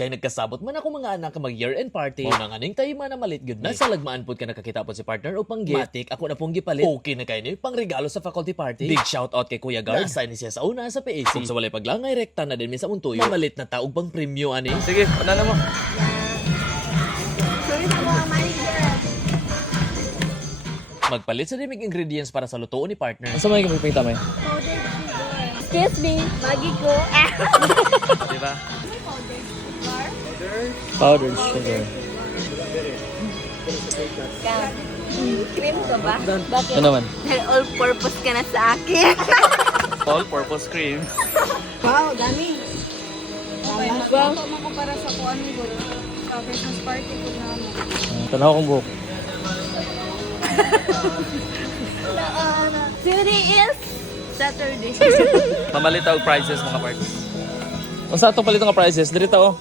Kay nagkasabot man ako mga anak mag year-end party. O nang aning tayo man na malit good na. Nasa lagmaan pod ka nakakita po si partner o pang gift. Matik ako na pong gipalit. Okay na kayo ni pang regalo sa faculty party. Big shout out kay Kuya Guard. Nasa ni siya sa una sa PAC. Kung sa walay paglangay rekta na din mi sa muntuyo. Malit na taog pang premyo ani. Sige, panala mo. Sorry sa mga manager. Magpalit sa dimig ingredients para sa lutoon ni partner. Asa may kamay tamay? Powdered sugar. Excuse me, bagi ko. Di ba? Powdered sugar. Powdered sugar. Cream ka ba? Bakit? Ano naman? Dahil all-purpose ka na sa akin. All-purpose cream. Wow, dami. Wow. Ito man ko para sa kuan ko. Sa Christmas party ko na mo. Tanaw kong buhok. Today is Saturday. Mamalita og prices mga parts. Unsa atong palit nga prices? Diri ta oh.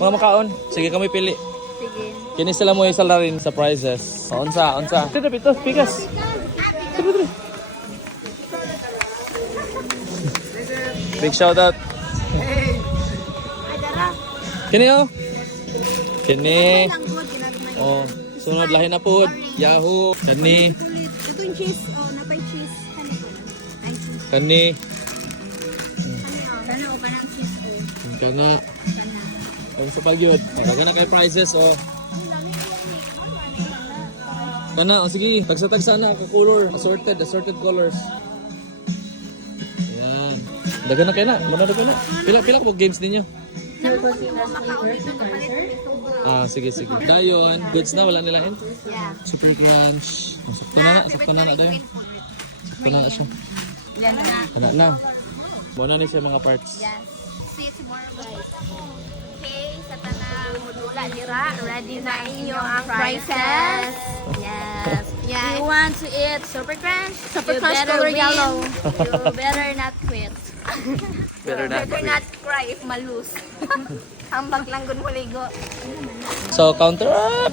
Mga makaon. Sige kami pili. Sige. Kini sila mo isa rin sa prices. Unsa? Dito bito, pikas. Big shout out. Kini oh. Kini. Oh, sunod lahi na pod. Yahoo. Kani. Ito yung cheese. Oh, napay cheese. Ay, cheese. Kani. Sana o kanang cheese. Oh. Kana. Kung sa pagyod. Daga na kay prices oh. Kana, oh sige. Tagsa-tagsa na ka color. Assorted colors. Ayan. Daga na kayo na. Muna na kayo na. Pila po games ninyo? Ah, sige. Dayon, goods na, wala nilain? Yeah. Super crunch. Sakto na dayon. Sakto na siya. Yan na. Kana na. Muna ni siya mga parts. Yes. See you tomorrow, guys. Okay, sa tanang modula nira, ready na inyo ang prices. Yes. Yeah. You want to eat Super Crunch? Super Crunch color yellow. You better not quit. Better not not cry if malus. Hambag lang gun mo ligo. So, counter up!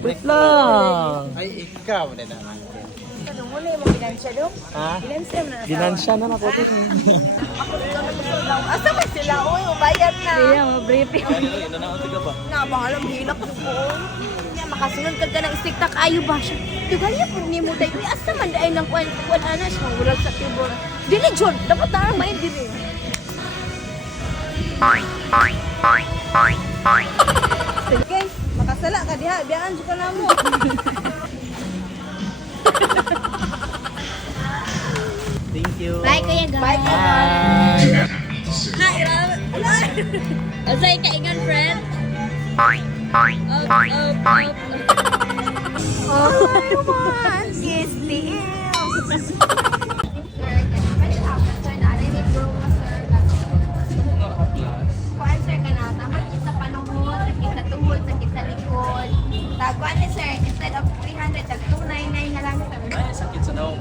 Wait lang! Ay, ikaw na naman. Ano mo na yung ginansya do? Ha? Ginansya mo na. Ginansya na ako. Asa man sila? Uy, ubayad na. Kaya mabriefing. Ino na ako ba? Nabangalang hilak yung buon. Makasunod ka ng istiktak ayo ba siya? Dugaya po ni mo tayo. Uy, asa man dahil ng kuwan anas. Mangurag sa tibor. Dili, John. Dapat na ang main dili. Sige, makasala ka diha. Biyaan ka na mo. Thank you. Bye, Kuya Gar. Bye, Bye! Asa yung kaingan, friend? Oh, man. Kiss the eels. Kuan, sir, ka na. Tama, sa panuhod, sakit sa tuhod, sakit sa likod. Taguan ni sir, instead of 300, tag 299 na lang, sir. Ay, sakit sa daw.